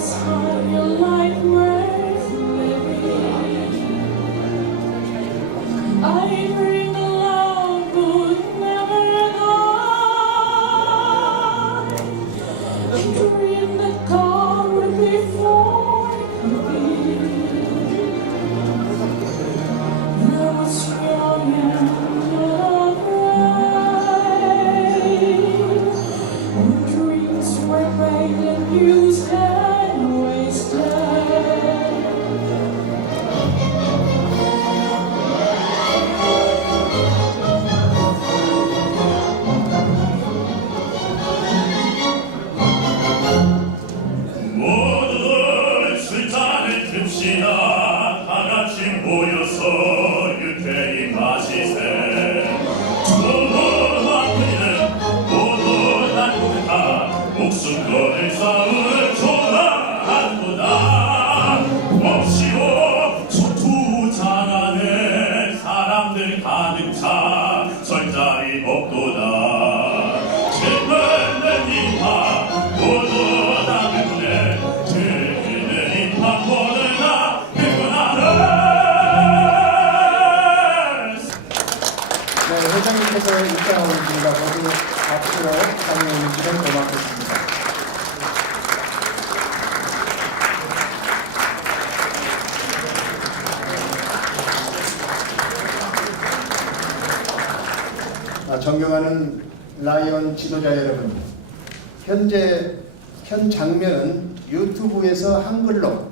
I'm alive. 모여서 유쾌히 마시세. 모두와 그이는 모두 난국다 목숨 걸을 싸움을 조랑한도다. 없이도 소투 잘하는 사람들 가득 차 설자리 없도 존경하는 라이언 지도자 여러분, 현재 현 장면은 유튜브에서 한글로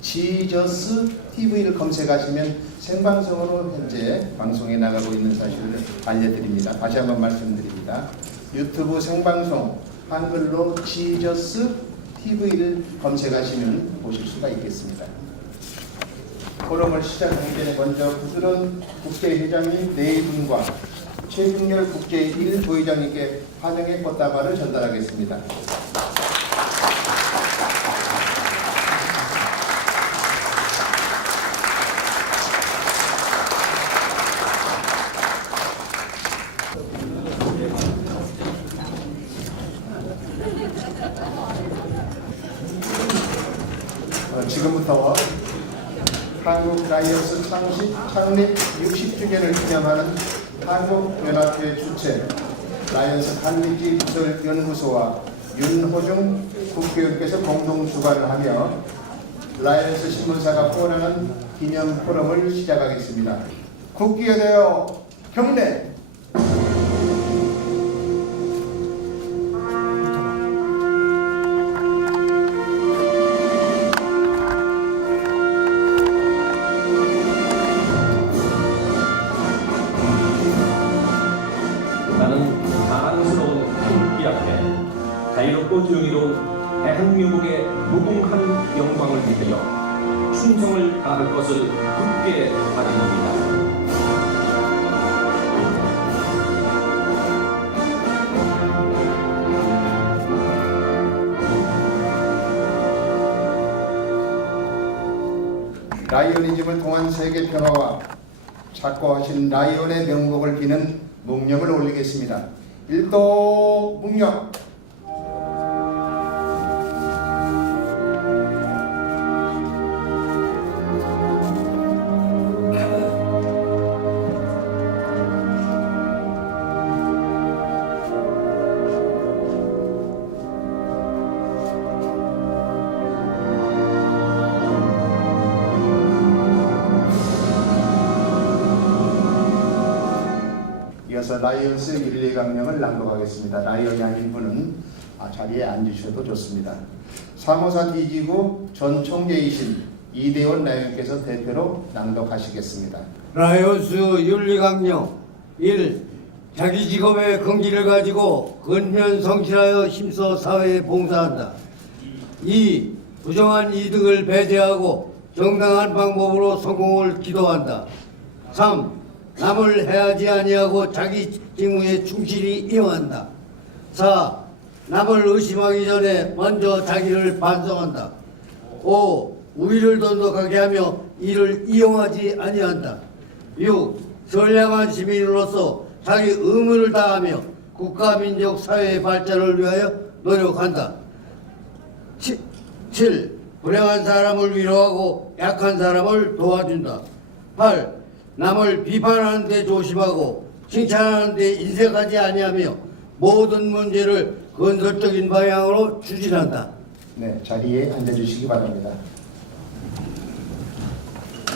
지저스 TV를 검색하시면 생방송으로 현재 방송에 나가고 있는 사실을 알려드립니다. 다시 한번 말씀드립니다. 유튜브 생방송 한글로 지저스 TV를 검색하시면 보실 수가 있겠습니다. 포럼을 시작하기 전에 먼저 부드러운 국제회장님 네 분과 최중렬 국제 1부회장님께 환영의 꽃다발을 전달하겠습니다. 어, 지금부터 한국 라이언스 창립 60주년을 기념하는 한국연합회 주최 라이언스 한리지 부설 연구소와 윤호중 국교육께서 공동 주관을 하며 라이언스 신문사가 후원하는 기념 포럼을 시작하겠습니다. 국기에 대여 경례 자유롭고 정의로운 대한민국의 무궁한 영광을 위하여 충성을 다할 것을 굳게 다짐합니다. 라이오니즘을 통한 세계 평화와 작고하신 라이온의 명복을 비는 묵념을 올리겠습니다. 일도 묵념. 이어서 라이언스 1, 2강령을 낭독하겠습니다. 라이언이 아닌 분은 아, 자리에 앉으셔도 좋습니다. 사모사 뒤지고 전 총재이신 이대원 라이언께서 대표로 낭독하시겠습니다. 라이온스 윤리 강령 1. 자기 직업의 긍지를 가지고 근면 성실하여 힘써 사회에 봉사한다. 2. 부정한 이득을 배제하고 정당한 방법으로 성공을 기도한다. 3. 남을 해하지 아니하고 자기 직무에 충실히 임한다. 4. 남을 의심하기 전에 먼저 자기를 반성한다. 5. 우위를 돈독하게 하며 이를 이용하지 아니한다. 6. 선량한 시민으로서 자기 의무를 다하며 국가 민족 사회의 발전을 위하여 노력한다. 7. 7. 불행한 사람을 위로하고 약한 사람을 도와준다. 8. 남을 비판하는 데 조심하고 칭찬하는 데 인색하지 아니하며 모든 문제를 건설적인 방향으로 추진한다. 네, 자리에 앉아주시기 바랍니다.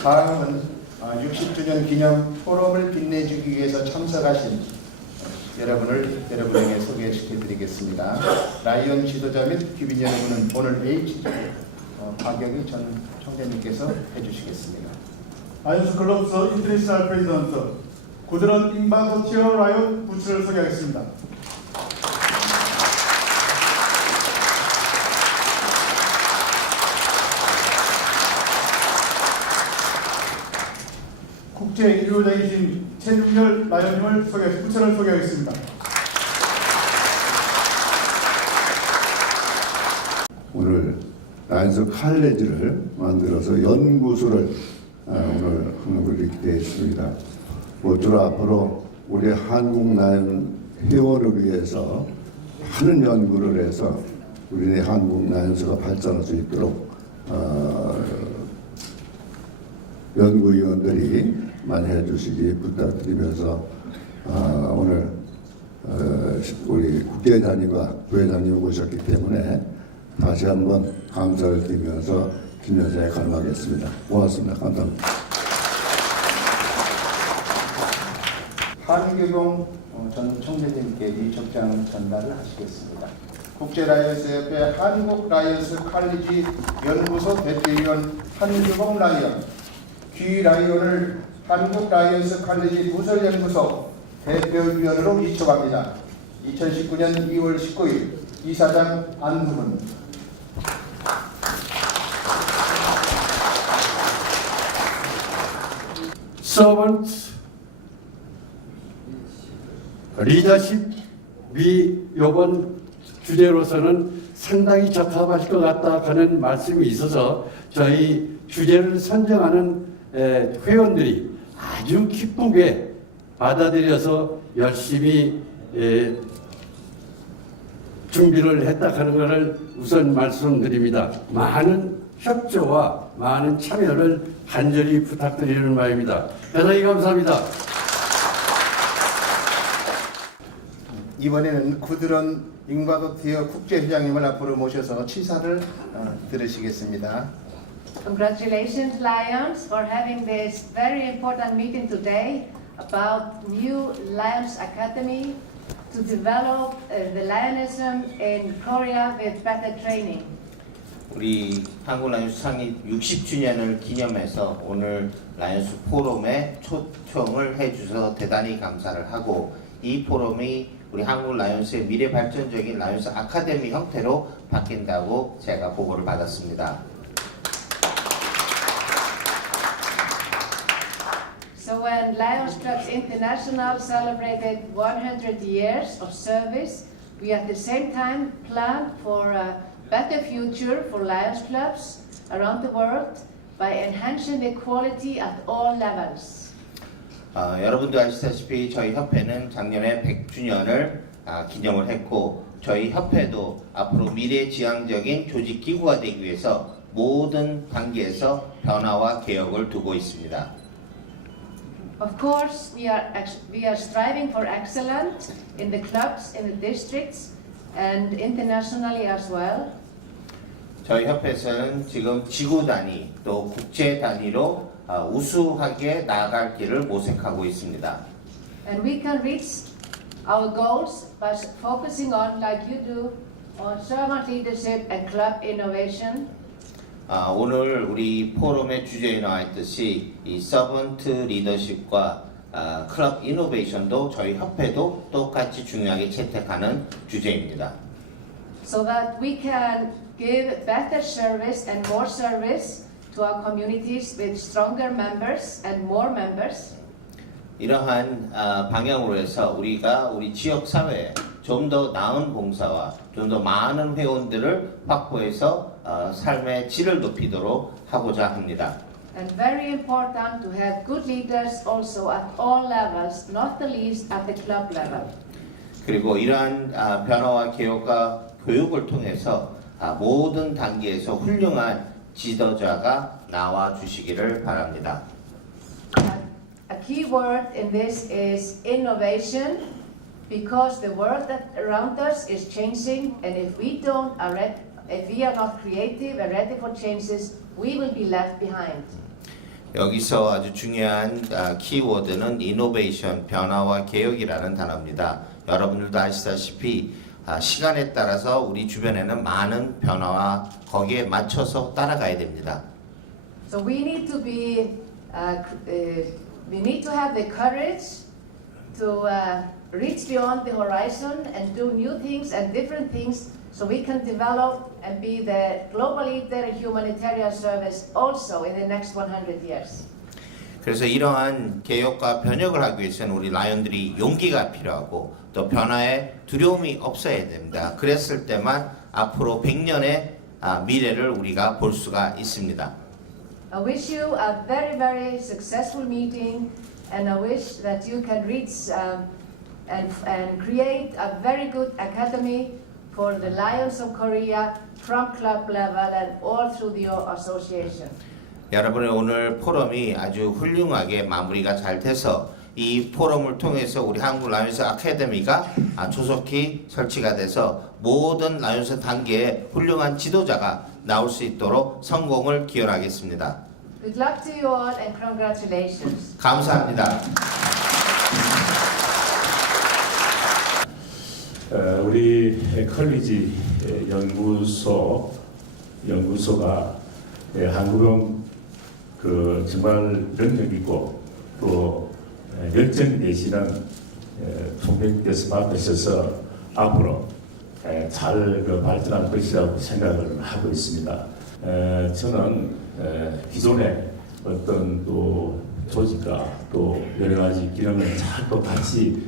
다음은 60주년 기념 포럼을 빛내주기 위해서 참석하신 여러분을 여러분에게 소개시켜 드리겠습니다. 라이언 지도자 및 귀빈 여러분은 오늘 H 어, 박영희 전 총재님께서 해주시겠습니다. 라이온스 클럽스 인터내셔널 프레지던트 구드런 임바고 티어 라이온 부츠를 소개하겠습니다. 국제 1호장이신 최준열 라이온님을 소개, 부츠를 소개하겠습니다. 오늘 라이언스 칼레지를 만들어서 연구소를 아, 오늘 하는 걸 이렇게 되어 있습니다. 모쪼록 앞으로 우리 한국 라이언 회원을 위해서 많은 연구를 해서 우리네 한국 라이언스가 발전할 수 있도록 어, 연구위원들이 많이 해주시기 부탁드리면서 아, 오늘 어, 우리 국회의장님과 부회장님 오셨기 때문에 다시 한번 감사를 드리면서 김여사에 갈망하겠습니다. 고맙습니다. 감사합니다. 한규봉 어, 전 총재님께 이 적장 전달을 하시겠습니다. 국제 라이언스 협회 한국 라이언스 칼리지 연구소 대표위원 한규봉 라이언, 귀 라이언을 한국 라이언스 칼리지 부설연구소 대표위원으로 이촉합니다. 2019년 2월 19일 이사장 안후문 서번트 리더십이 이번 주제로서는 상당히 적합할 것 같다 하는 말씀이 있어서 저희 주제를 선정하는 에, 회원들이 아주 기쁘게 받아들여서 열심히 에, 준비를 했다 하는 것을 우선 말씀드립니다. 많은 협조와 많은 참여를 간절히 부탁드리는 바입니다. 대단히 감사합니다. 이번에는 구드런 잉바도티어 국제회장님을 앞으로 모셔서 치사를 어, 들으시겠습니다. Congratulations, Lions, for having this very important meeting today about new Lions Academy to develop uh, the Lionism in Korea with better training. 우리 한국 라이온스 창립 60주년을 기념해서 오늘 라이온스 포럼에 초청을 해주셔서 대단히 감사를 하고 이 포럼이 우리 한국 라이온스의 미래 발전적인 라이온스 아카데미 형태로 바뀐다고 제가 보고를 받았습니다. So when Lions Clubs International celebrated 100 years of service, we at the same time planned for a better future for Lions Clubs around the world by enhancing the quality at all levels. 어, 여러분도 아시다시피 저희 협회는 작년에 100주년을 아, 기념을 했고 저희 협회도 앞으로 미래지향적인 조직 기구가 되기 위해서 모든 단계에서 변화와 개혁을 두고 있습니다. Of course, we are, we are striving for excellence in the clubs, in the districts, and internationally as well. 저희 협회에서는 지금 지구 단위 또 국제 단위로 아, 우수하게 나아갈 길을 모색하고 있습니다. And we can reach our goals by focusing on, like you do, on servant leadership and club innovation. 아, 오늘 우리 포럼의 주제에 나와 있듯이 이 서번트 리더십과 아, 클럽 이노베이션도 저희 협회도 똑같이 중요하게 채택하는 주제입니다. so that we can give better service and more service to our communities with stronger members and more members. 이러한 아, 방향으로 해서 우리가 우리 지역 사회에 좀 더 나은 봉사와 좀 더 많은 회원들을 확보해서 어, 삶의 질을 높이도록 하고자 합니다. And very important to have good leaders also at all levels, not the least at the club level. 그리고 이러한 아, 변화와 개혁과 교육을 통해서 아, 모든 단계에서 훌륭한 지도자가 나와 주시기를 바랍니다. A key word in this is innovation because the world that around us is changing and if we don't are re- if we are not creative and ready for changes, we will be left behind. 여기서 아주 중요한 아, 키워드는 이노베이션, 변화와 개혁이라는 단어입니다. 여러분들도 아시다시피 아, 시간에 따라서 우리 주변에는 많은 변화와 거기에 맞춰서 따라가야 됩니다. So we need to be, uh, uh, we need to have the courage to uh, reach beyond the horizon and do new things and different things so we can develop and be the global leader in humanitarian service also in the next 100 years. 그래서 이러한 개혁과 변혁을 하기 위해서는 우리 라이언들이 용기가 필요하고 또 변화에 두려움이 없어야 됩니다. 그랬을 때만 앞으로 100년의 아, 미래를 우리가 볼 수가 있습니다. I wish you a very, very successful meeting, and I wish that you can reach um, and, and create a very good academy for the Lions of Korea from club level and all through the association. 여러분의 오늘 포럼이 아주 훌륭하게 마무리가 잘 돼서 이 포럼을 통해서 우리 한국 라이온스 아카데미가 아, 조속히 설치가 돼서 모든 라이온스 단계에 훌륭한 지도자가 나올 수 있도록 성공을 기원하겠습니다. Good luck to you all and congratulations. 감사합니다. 어, 우리 컬리지 연구소 연구소가 예, 한국은 그 정말 능력 있고 또 되시는 예, 총장님께서 맡으셔서 앞으로 예, 잘그 발전할 것이라고 생각을 하고 있습니다. 에, 저는 에, 기존의 어떤 또 조직과 또 여러 가지 기능을 잘 또 같이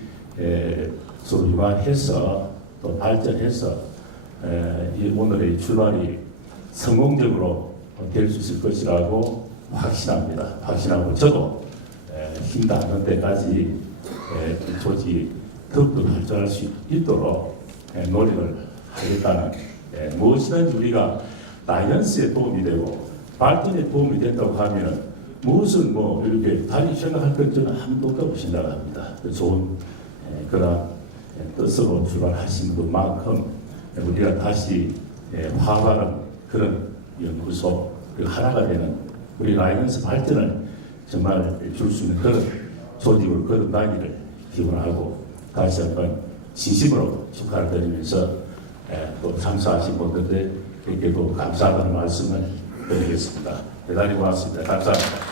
융화해서 또 발전해서 에, 이 오늘의 출발이 성공적으로 될 수 있을 것이라고 확신합니다. 확신하고 저도 에, 힘 닿는 데까지 조직이 더욱더 발전할 수 있도록 에, 노력을 하겠다는 에, 무엇이든지 우리가 라이언스에 도움이 되고 발전에 도움이 된다고 하면 무엇은 뭐 이렇게 다리 생각할 건 저는 아무도 없다고 생각합니다. 그 좋은 에, 그런 에, 뜻으로 출발하신 것만큼 우리가 다시 에, 화발은 그런 연구소 그리고 하나가 되는 우리 라이언스 발전을 정말 줄 수 있는 그런 조직으로 거듭나기를 기원하고 다시 한번 진심으로 축하를 드리면서 에, 또 참석하신 분들에게도 감사하다는 말씀을 드리겠습니다. 대단히 고맙습니다. 감사합니다.